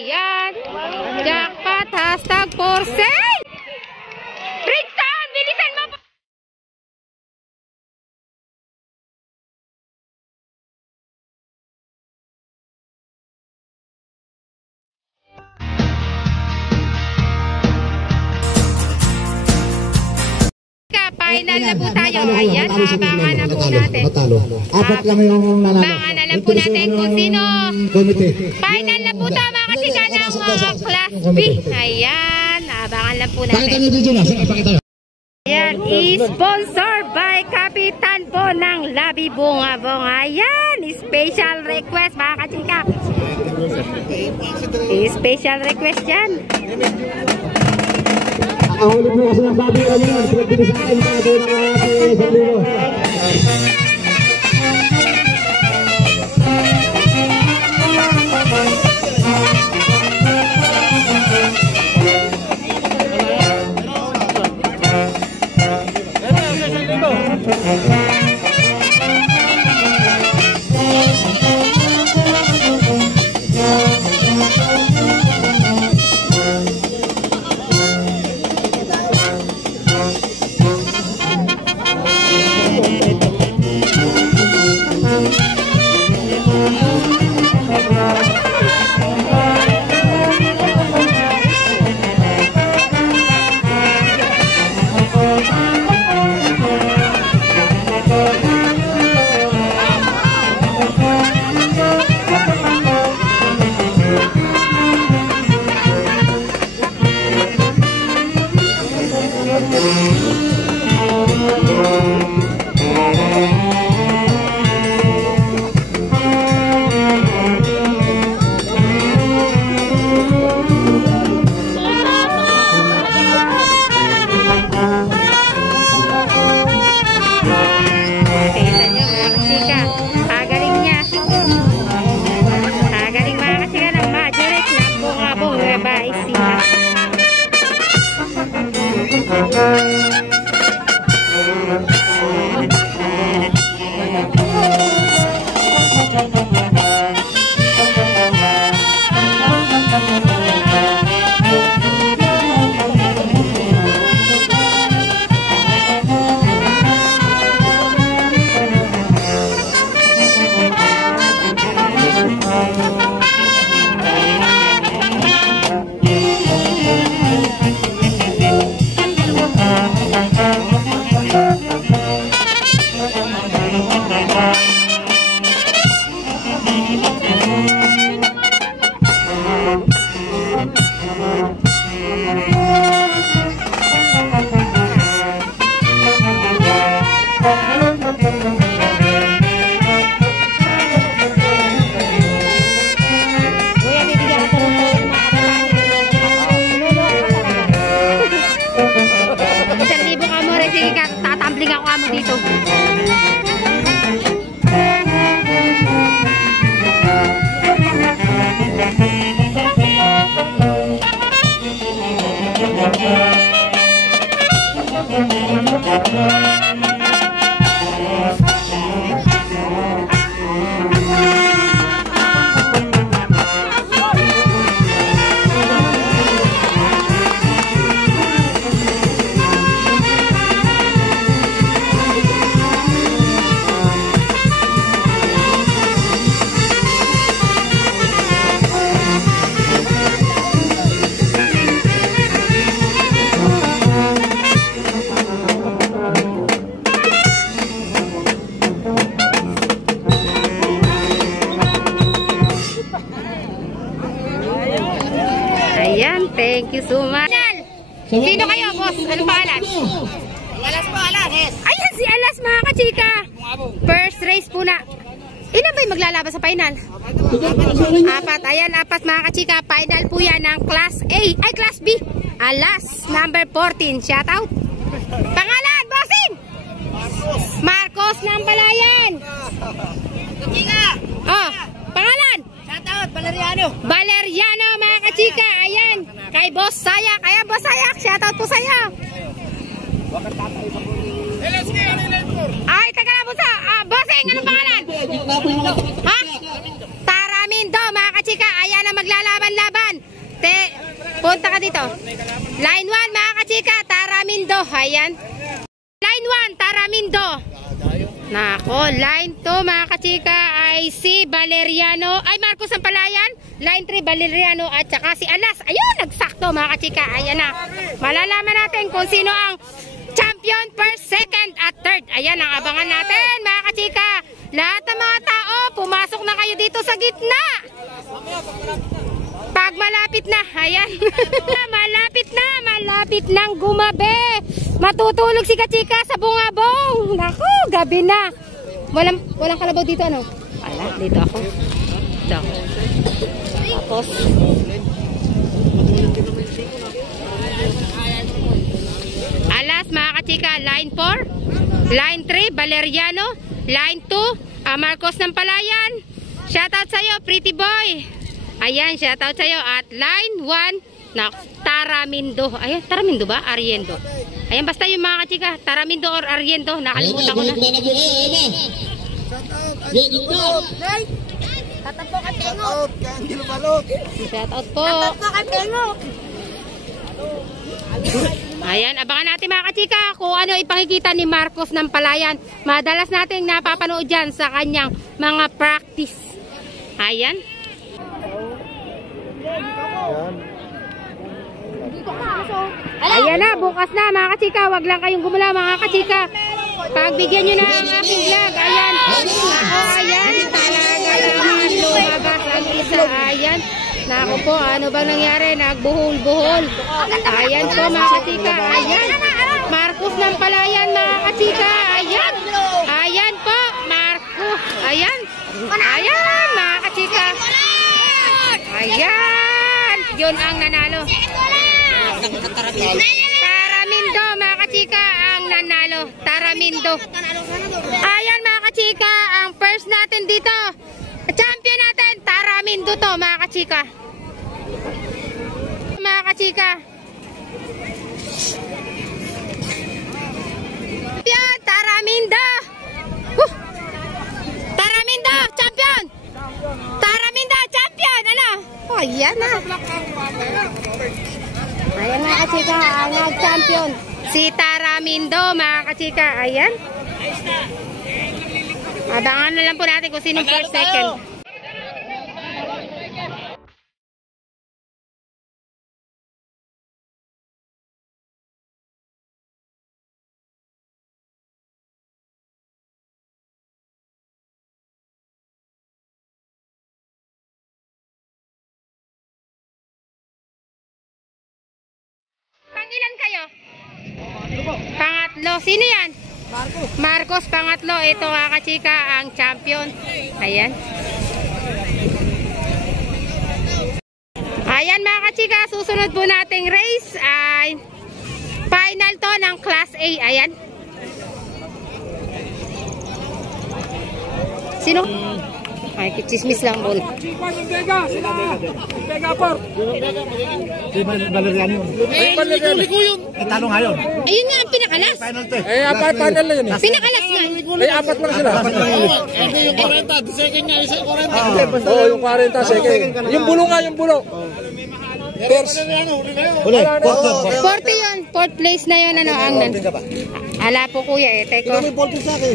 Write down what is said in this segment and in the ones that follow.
Ayan. Jackpot. Hashtag for sale. Brixton, bilisan mo po. Final na po tayo. Ayan, abangan na po natin. Apat lang yung nanalo. Abangan na lang po natin kung sino. Final na po tayo mga kasika ng Class B. Ayan, abangan lang po natin. Pakita niyo video na. Pakita. Ayan, i-sponsor by Kapitan po ng Labi Bungabong. Ayan, special request mga kasika. Special request yan. Ang ulit mo kasi ng babi kami yun. Pinagpinisahin ka ito ng aking salubo. Tatambling ako amo dito. Ayan, thank you so much. Sino kayo, boss? Anong pangalan? Alas po, Alas. Ayan, si Alas mga kachika. First race po na. Ilan ba yung maglalaban sa final? Apat. Ayan, apat mga kachika. Final po yan ng Class A. Ay, Class B. Alas, number 14. Shout out. Pangalan, bossing? Marcos ng Balayan. Oh, pangalan? Shout out, Valeriano. Valeriano mga kachika. Ayan, kay Boss Sayak. Ayan, Boss Sayak. Shout out po sa'yo. Ay, taga na po sa bossing. Anong pangalan? Ha? Taramindo mga kachika. Ayan ang maglalaban-laban. Punta ka dito. Line 1, mga kachika, Taramindo. Ayan. Line 1, Taramindo. Nako, line 2, mga kachika, ay si Valeriano. Ay, Marcos ang Palayan. Line 3, Valeriano at saka si Alas. Ayun, nagsakto, mga kachika. Ayan na. Malalaman natin kung sino ang champion first, second at third. Ayan ang abangan natin, mga kachika. Lahat ng mga tao, pumasok na kayo dito sa gitna. Pag malapit na, ayan. malapit nang gumabi. Matutulog si kachika sa bungabong. Naku, gabi na. Walang kalabaw dito, ano? Wala, dito ako. Dito ako. Tapos, Alas, mga kachika, line 4, line 3, Valeriano, line 2, Marcos ng Palayan. Shoutout sa'yo, pretty boy. Ayan, shoutout sa'yo. At line 1, na Taramindo. Ayan, Taramindo ba? Arriendo. Ayan, basta yung mga kachika, Taramindo or Arriendo. Nakalimutan ko na. Tatampo kay Pengo. Shoutout po. Tatampo kay Pengo. Ayan, abangan natin mga kachika kung ano ipakikita ni Marcos ng Palayan. Madalas nating napapanood dyan sa kanyang mga practice. Ayan. Ayan na, bukas na mga kachika. Wag lang kayong gumula mga kachika. Pagbigyan nyo na ang aking vlog. Ayan. Ayan. Talaga naman lumabas ang isa. Ayan. Naku po, ano bang nangyari? Nagbuhol-buhol. Ayan po mga kachika. Ayan. Marcos ng Palayan mga kachika. Ayan. Ayan po, Marcos. Ayan. Ayan mga kachika. Ayan. Yun ang nanalo. Taramindo mga kachika ang nanalo. Taramindo. Ayan mga kachika, ang first natin dito. Champion natin, Taramindo to mga kachika. Mga kachika. Champion, Taramindo. Taramindo, champion. Taramindo, champion. Ano? Oh, yan na. Ayan mga kachika, ang nag-champion. Si Taramindo mga kachika. Ayan. Abangan na lang po natin kung sino first, second. Pangilan kayo? Pangatlo. Sino yan? Marcos, pangatlo. Ito mga kachika, ang champion. Ayan. Ayan mga kachika, susunod po nating race ay final to ng Class A. Ayan. Sino? Ay, kichismis lang po. Si Valeriano. Ay, liko yun. Talo ngayon. Ayun nga ang pinakalas. Final to. Apat panel na yun eh. Pinakalas nga. Ay, apat lang sila. Hindi yung 40. Second niya, isa 40. Oo, yung 40 second. Yung bulo nga, yung bulo. First. Uli. 40 yun. Fourth place na yun. Ano, ang nan. Ala po kuya eh. Teko.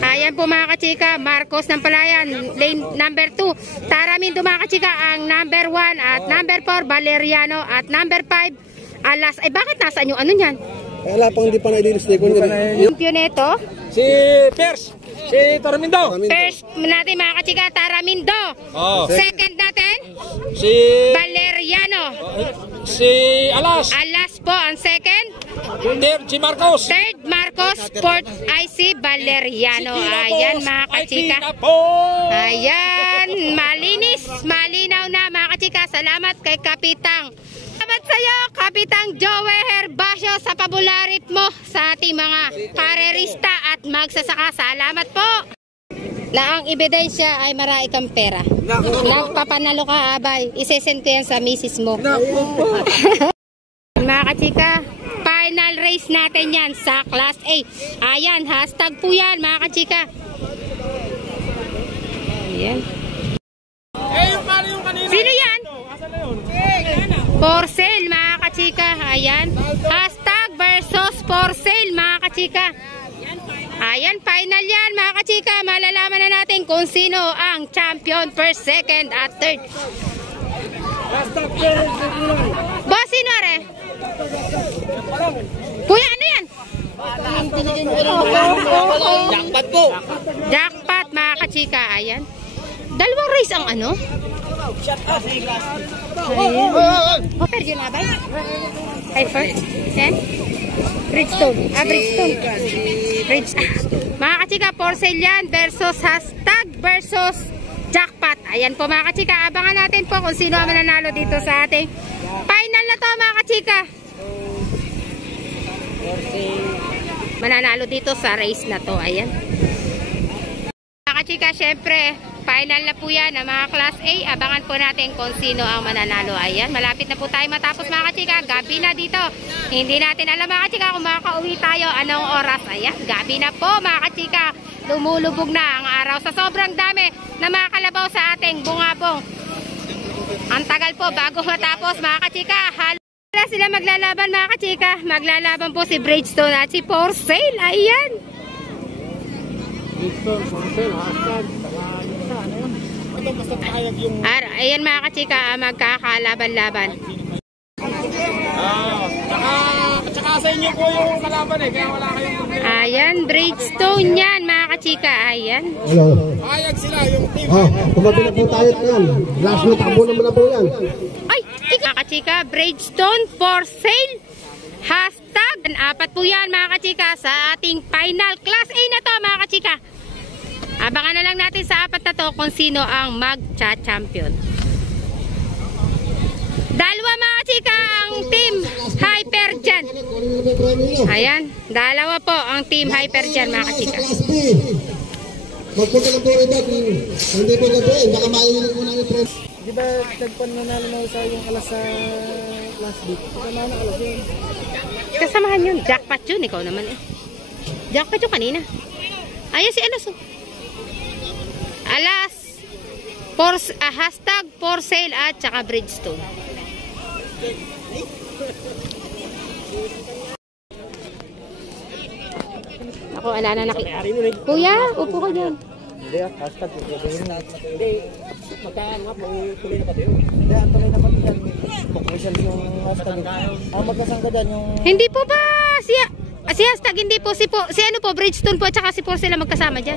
Ayan po mga kachika. Marcos ng Palayan. Lane number 2. Taramindo mga kachika. Ang number 1 at number 4 Valeriano. At number 5 Alas. Ay bakit nasaan yung ano nyan? Wala pang hindi pa na-i-list. Yung pioneto. Si First. Si Taramindo. First natin mga kachika. Taramindo. Second natin Si Valeriano. Si Alas. Alas po ang second. Third, si Marcos. Third Marcos. Fourth ay si Valeriano. Ayan mga kachika. Ayan, malinis, malinaw na mga kachika. Salamat kay Kapitang. Salamat sa iyo, Kapitang Joey Herbacio, sa pabularit mo sa ating mga karerista at magsasaka. Salamat po. Na ang ebidensya ay marami kang pera. Nagpapanalo ka, abay. Isesend ko yan sa misis mo. Mga kachika, final race natin yan sa Class A. Ayan, hashtag po yan mga kachika. Ayan. Sino yan? For sale mga kachika. Ayan. Hashtag versus for sale mga kachika. Ayan, final yan mga kachika. Malalaman na natin kung sino ang champion first, second at third. Boss, sino are? Kuya, ano yan? Jackpot po. Jackpot mga kachika. Ayan. Dalawang race ang ano? Offer yun na ba? Ay, first. Yan. Bridgestone. Bridgestone. Mga kachika, for sale yan versus hashtag versus jackpot. Ayan po mga kachika. Abangan natin po kung sino ang mananalo dito sa ating final na to mga kachika. Mananalo dito sa race na to. Ayan. Mga kachika, syempre, final na po yan ng mga Class A. Abangan po natin kung sino ang mananalo. Ayan, malapit na po tayo matapos mga kachika. Gabi na dito. Hindi natin alam mga kachika kung makakauwi tayo anong oras. Ayan, gabi na po mga kachika. Lumulubog na ang araw sa sobrang dami na mga kalabaw sa ating bungabong. Ang tagal po bago matapos mga kachika. Wala sila maglalaban mga kachika. Maglalaban po si Bridgestone at si For Sale. Ayan. Ayan mga kachika, magkakalaban-laban. Tsaka sa inyo po yung kalaban kaya wala kayong problema. Ayan, Bridgestone yan mga kachika. Ayan. Hello. Hayag sila yung team. Tumabi na po tayo yan. Last na takbo naman na po yan. Ay, mga kachika, Bridgestone for sale. Hashtag, apat po yan mga kachika sa ating final Class A na to mga kachika. Abangan na lang natin sa apat na to kung sino ang magcha-champion. Dalawa mga kachika ang team Hyper dyan. Ayan, dalawa po ang team Hyper dyan mga kachika. Magpunta lang po rin natin. Hindi po gagawin. Baka maiulit mo na yung friend. Di ba nagpan nanalo na sa yung alas sa Class B? Kasama na alas yun. Kasamahan yun, jackpot yun. Ikaw naman eh. Jackpot yun kanina. Ayan si Alas. Alas. Hashtag for sale at saka Bridgestone. Ako, ala na nakita. Kuya, upo ka dyan. Hindi hashtag. Hindi. Magkaan nga po. Tuloy na pa tayo. Hindi, tuloy na pa tayo. Pukwisan yung hashtag. Magkasangka dyan yung... Hindi po ba si hashtag, hindi po. Si ano po, Bridgestone po at saka si for sale magkasama dyan.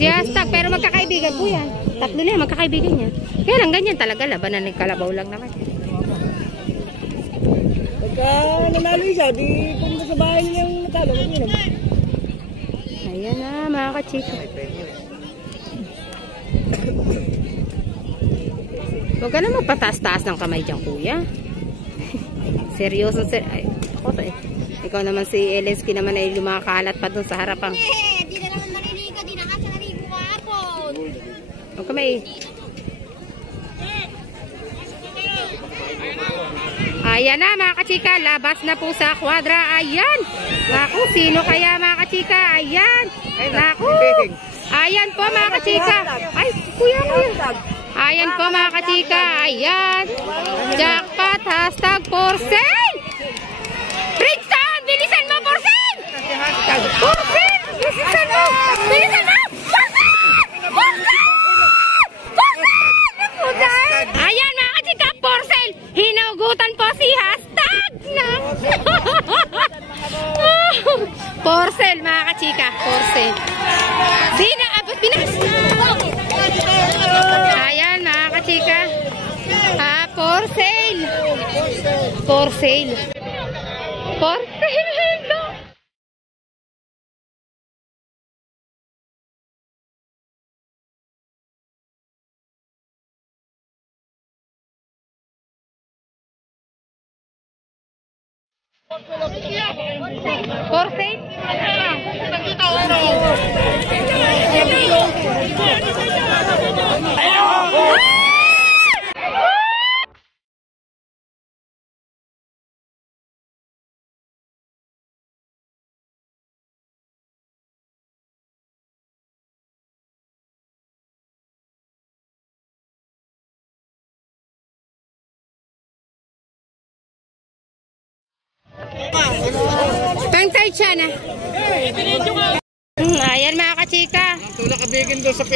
Si hashtag, pero magkakaibigan po yan. Tatlo na yan, magkakaibigan yan. Kaya lang ganyan talaga, labanan ng kalabaw lang naman. Pagka nanalo siya, di pumunta sa bahay niyang natalo. Ayan na, mga kachika. Huwag ka na magpataas-taas ng kamay dyan, kuya. Seryoso, ay, ako to eh. Ikaw naman si Elensky naman ay lumakalat pa dun sa harapan. Di na naman mariligo, di na nga sa narigo ka po. Huwag ka may... Ayan na mga kachika, labas na po sa kwadra. Ayan. Naku, sino kaya mga kachika? Ayan. Naku. Ayan po mga kachika. Ay, kuya. Ayan po mga kachika. Ayan. Jackpot, hashtag for sale. Bridgestone, bilisan mo for sale. For sale. Bilisan mo. Bilisan mo. For sale. For sale. For sale. Ayan mga kachika, for sale. Hinugutan po si hashtag na. For sale mga kachika, for sale. Di na abot binas. Ayan mga kachika. For sale. For sale. For sale. For sale. Hanggang third siya na. Ayan mga kachika.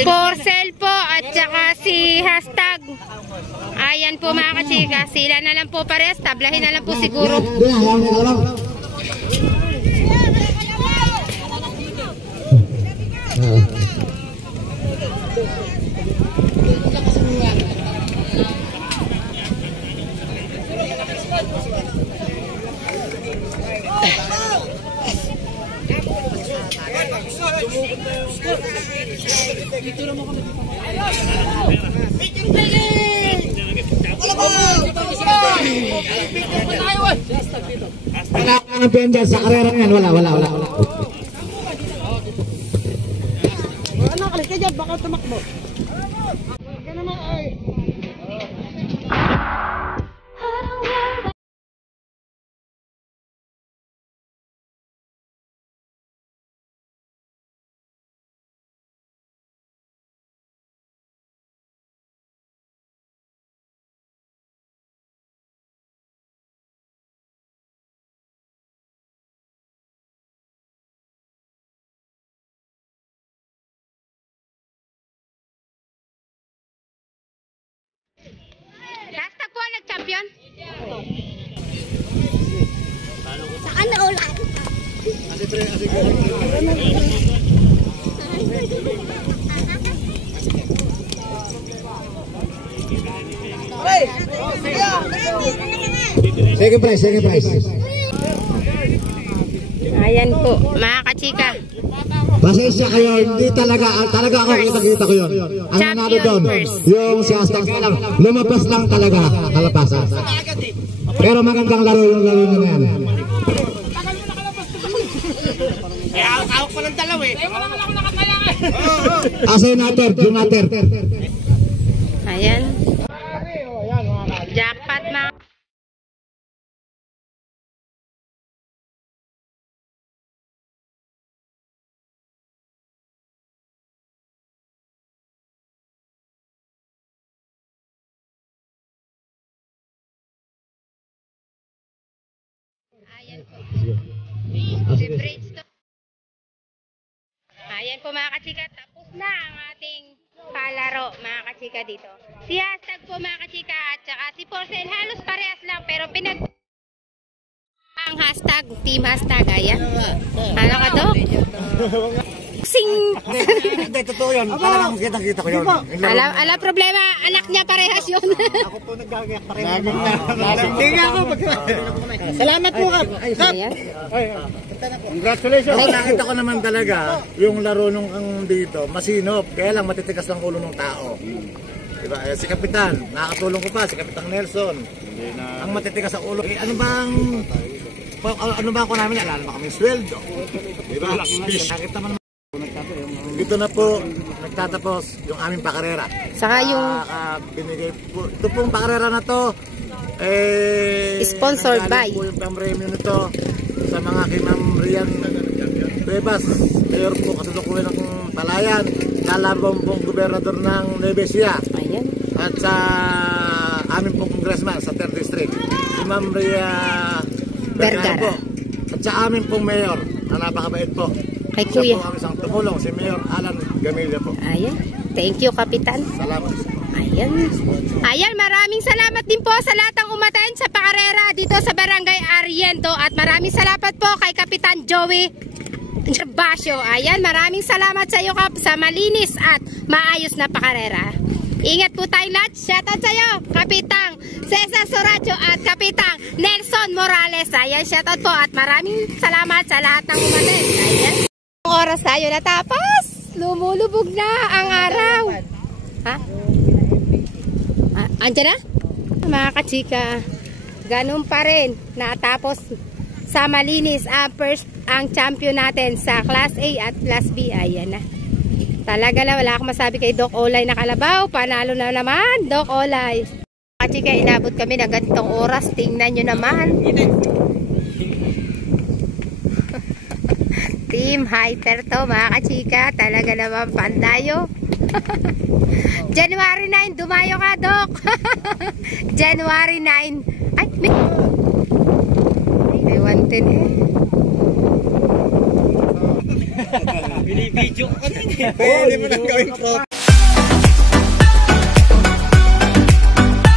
For sale po at saka si hashtag. Ayan po mga kachika. Sila na lang po parehas. Tablahin na lang po siguro. Wala ka ng penda sa karera yan. Wala. Ano, kalit ka dyan, baka tumakbo. Ganun ay. Hashtag po nag-champion. Saan na ulan? Second prize. Ayan po mga kachika. Pasensya kayo, hindi talaga ako kita ko yun. Ang nanalo doon, yung si Hashtag lang, lumabas lang talaga kalapasan. Pero magandang laro yung laro na yan. Hawak pa ng dalaw eh. Wala ako nakataya eh. Asa yung nater. Ayan. Jackpot mga. Ayan po. Ayan po mga kachika, tapos na ang ating palaro mga kachika dito. Si hashtag po mga kachika at saka si Porcel halos parehas lang pero ang hashtag, team hashtag, ayan. Ano ka to? Sing! Hindi, totoo yun. Talagang kita ko yun. Alam problema, anak niya parehas yun. Ako po nagagayak parehas. Hindi nga ako. Salamat po ka. Ayan. Congratulations. Nakita ko naman talaga yung laro nung dito, masinop. Kaya lang matitigas ng ulo ng tao. Diba? Si Kapitan, nakakatulong ko pa, si Kapitan Nelson. Ang matitigas ang ulo. Ano ba ako namin? Alala ba kami sweldo? Diba? Nakita mo naman. Dito na po nagtatapos yung aming pakarera. Saka yung binigay po, ito pong pakarera na to sponsored by po yung pamremyo nito sa mga Ma'am Rian Bebas, mayor po kasalukuyan ng Palayan, lalabang pong gobernador ng Nueva Ecija. Ayan. At sa aming pong congressman sa 3rd District, si Ma'am Ria Vergara po. At sa aming pong mayor na napakabait po. Kay Siya Kuya. po ang isang tumulong, si Mayor Alan Gamilla po. Ayan. Thank you, Kapitan. Salamat. Ayan. Ayan, maraming salamat din po sa lahat ng umaten sa pakarera dito sa Barangay Ariento. At maraming salamat po kay Kapitan Joey Basyo. Ayan, maraming salamat sa iyo, Kap, sa malinis at maayos na pakarera. Ingat po tayong lahat. Shoutout sa iyo, Kapitang Cesar Soracho at Kapitang Nelson Morales. Ayan, shoutout po at maraming salamat sa lahat ng umaten. Ayan. Oras tayo natapos. Lumulubog na ang araw. Ha? Andiyan na? Mga kachika, ganun pa rin. Natapos sa malinis ang champion natin sa Class A at Class B. Ayan na. Talaga na wala akong masabi kay Doc Olay na Kalabaw. Panalo na naman, Doc Olay. Mga kachika, inabot kami ng ganitong oras. Tingnan nyo naman. Team Hyper to mga kachika. Talaga naman pandayo. January 9, dumayo ka, Doc. January 9. Ay, may 110 eh. Pwede mo nang gawing trophy.